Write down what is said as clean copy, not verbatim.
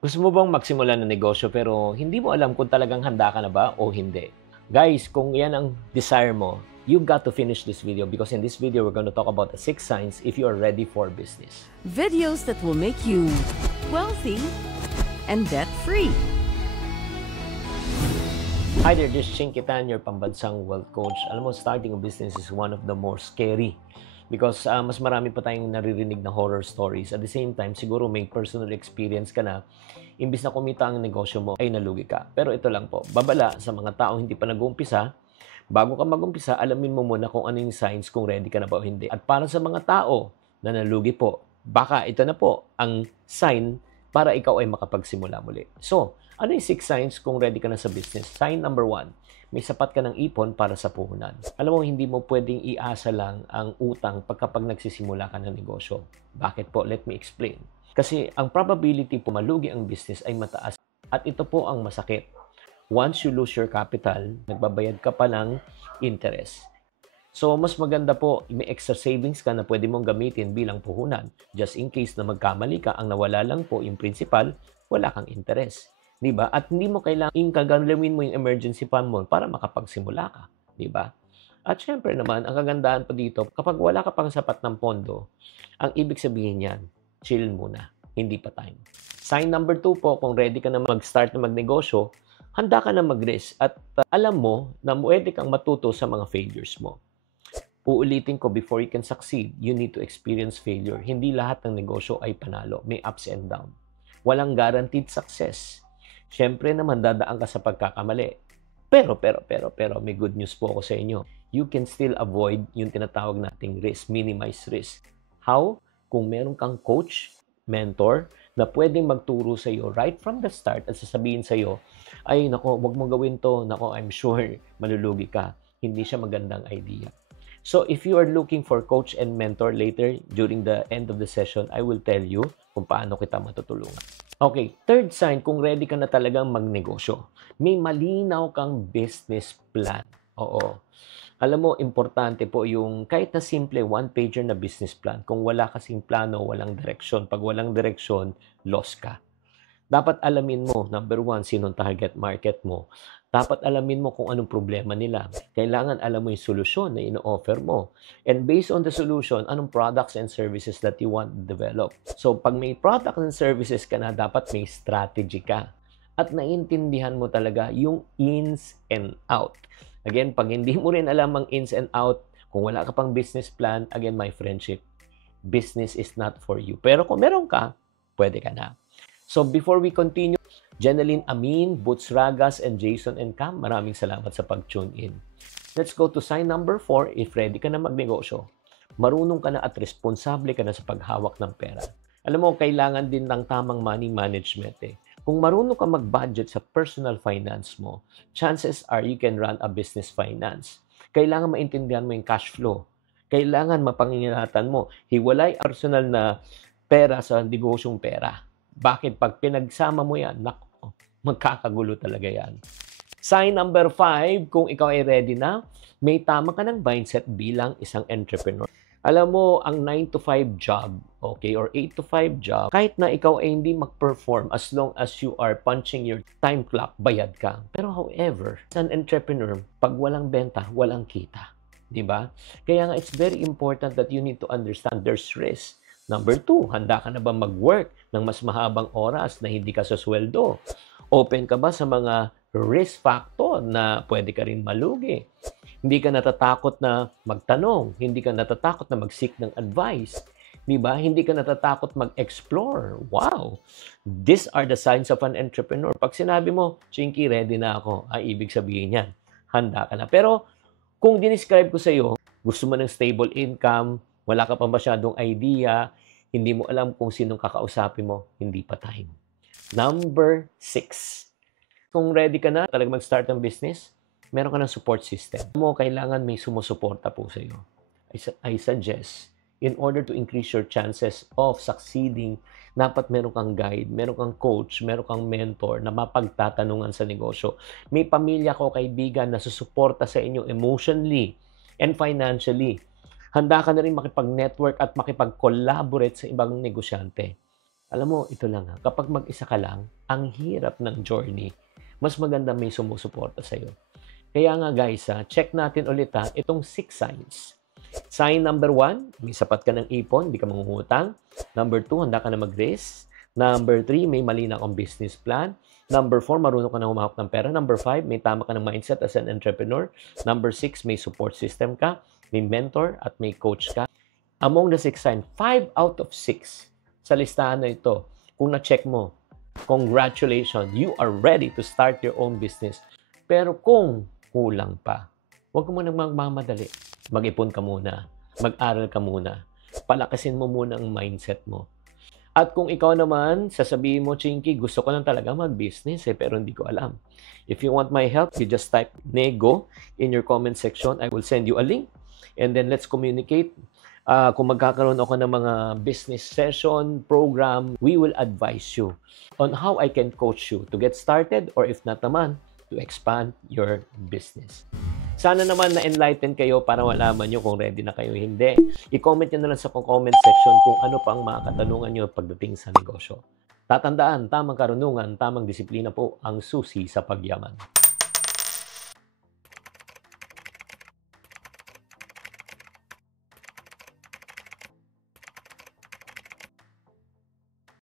Gusto mo bang magsimula ng negosyo pero hindi mo alam kung talagang handa ka na ba o hindi? Guys, kung yan ang desire mo, you got to finish this video because in this video, we're going to talk about the 6 signs if you are ready for business. Videos that will make you wealthy and debt-free. Hi there, this is Ching Kitan, your pambansang wealth coach. Alam mo, starting a business is one of the more scary because mas marami pa tayong naririnig na horror stories. At the same time, siguro may personal experience ka na, imbis na kumita ang negosyo mo, ay nalugi ka. Pero ito lang po, babala sa mga taong hindi pa nag-uumpisa, bago ka mag-umpisa, alamin mo muna kung ano yung signs kung ready ka na ba o hindi. At para sa mga tao na nalugi po, baka ito na po ang sign para ikaw ay makapagsimula muli. So, ano yung 6 signs kung ready ka na sa business? Sign number 1, may sapat ka ng ipon para sa puhunan. Alam mo, hindi mo pwedeng iasa lang ang utang pagkapag nagsisimula ka ng negosyo. Bakit po? Let me explain. Kasi ang probability po malugi ang business ay mataas. At ito po ang masakit. Once you lose your capital, nagbabayad ka pa ng interest. So, mas maganda po, may extra savings ka na pwede mong gamitin bilang puhunan. Just in case na magkamali ka, ang nawala lang po yung principal, wala kang interest. Diba? At hindi mo kailangan gagalawin mo yung emergency fund mo para makapagsimula ka. Diba? At syempre naman, ang kagandahan pa dito, kapag wala ka pang sapat ng pondo, ang ibig sabihin yan, chill muna. Hindi pa time. Sign number 2 po, kung ready ka na mag-start na magnegosyo, handa ka na mag-risk at alam mo na pwede kang matuto sa mga failures mo. Uulitin ko, before you can succeed, you need to experience failure. Hindi lahat ng negosyo ay panalo. May ups and down. Walang guaranteed success. Siyempre naman, dadaan ka sa pagkakamali. Pero, may good news po ako sa inyo. You can still avoid yung tinatawag nating risk, minimize risk. How? Kung meron kang coach, mentor, na pwedeng magturo sa iyo right from the start at sasabihin sa iyo, ay, nako, wag mo gawin to. Nako, I'm sure malulugi ka. Hindi siya magandang idea. So, if you are looking for coach and mentor later during the end of the session, I will tell you kung paano kita matutulungan. Okay, third sign, kung ready ka na talagang magnegosyo, may malinaw kang business plan. Oo. Alam mo, importante po yung kahit na simple one-pager na business plan. Kung wala kasing plano, walang direksyon. Pag walang direksyon, lost ka. Dapat alamin mo, number 1, sinong target market mo. Dapat alamin mo kung anong problema nila. Kailangan alam mo yung solusyon na ino-offer mo. And based on the solution, anong products and services that you want to develop. So, pag may products and services ka na, dapat may strategy ka. At naiintindihan mo talaga yung ins and out. Again, pag hindi mo rin alam ang ins and out, kung wala ka pang business plan, again, my friendship, business is not for you. Pero kung meron ka, pwede ka na. So, before we continue, Jeneline Amin, Boots Ragas, and Jason and Cam, maraming salamat sa pag-tune in. Let's go to sign number 4. If ready ka na magnegosyo, marunong ka na at responsable ka na sa paghawak ng pera. Alam mo, kailangan din ng tamang money management eh. Kung marunong ka mag-budget sa personal finance mo, chances are you can run a business finance. Kailangan maintindihan mo yung cash flow. Kailangan mapangingatan mo. Hiwalay personal na pera sa negosyong pera. Bakit? Pag pinagsama mo yan, nako, magkakagulo talaga yan. Sign number 5, kung ikaw ay ready na, may tama ka ng mindset bilang isang entrepreneur. Alam mo, ang 9 to 5 job, okay, or 8 to 5 job, kahit na ikaw ay hindi mag-perform as long as you are punching your time clock, bayad ka. Pero however, as an entrepreneur, pag walang benta, walang kita. Diba? Kaya nga, it's very important that you need to understand there's risk. Number 2, handa ka na ba mag-work ng mas mahabang oras na hindi ka sweldo? Open ka ba sa mga risk factor na pwede ka rin malugi? Hindi ka natatakot na magtanong, hindi ka natatakot na mag-seek ng advice, di ba? Hindi ka natatakot mag-explore. Wow! These are the signs of an entrepreneur. Pag sinabi mo, Chinky, ready na ako, ay ibig sabihin yan, handa ka na. Pero kung dinescribe ko sa iyo, gusto mo ng stable income, wala ka pa masyadong idea, hindi mo alam kung sinong kakausapin mo, hindi pa time. Number 6. Kung ready ka na talaga mag-start ng business, meron ka ng support system. Mo kailangan may sumusuporta po sa iyo. I suggest, in order to increase your chances of succeeding, dapat meron kang guide, meron kang coach, meron kang mentor na mapagtatanungan sa negosyo. May pamilya ko, kaibigan na susuporta sa inyo emotionally and financially. Handa ka na rin makipag-network at makipag-collaborate sa ibang negosyante. Alam mo, ito lang ha, kapag mag-isa ka lang, ang hirap ng journey. Mas maganda may sumusuporta sa'yo. Kaya nga guys, check natin ulit itong 6 signs. Sign number 1, may sapat ka ng ipon, hindi ka mangungutang. Number 2, handa ka na mag-risk. Number 3, may malinaw kang business plan. Number 4, marunong ka na humahawak ng pera. Number 5, may tama ka ng mindset as an entrepreneur. Number 6, may support system ka, may mentor at may coach ka. Among the 6 signs, 5 out of 6 sa listahan na ito, kung na-check mo, congratulations, you are ready to start your own business. Pero kung kulang pa, huwag mo nang magmamadali. Mag-ipon ka muna, mag-aral ka muna, palakasin mo muna ang mindset mo. At kung ikaw naman, sasabihin mo, Chinky, gusto ko lang talaga mag-business pero hindi ko alam. If you want my help, you just type NEGO in your comment section. I will send you a link and then let's communicate. Kung magkakaroon ako ng mga business session, program, we will advise you on how I can coach you to get started or if not naman, to expand your business. Sana naman na-enlighten kayo para malaman nyo kung ready na kayo hindi. I-comment nyo na lang sa comment section kung ano pang mga katanungan nyo pagdating sa negosyo. Tatandaan, tamang karunungan, tamang disiplina po ang susi sa pagyaman.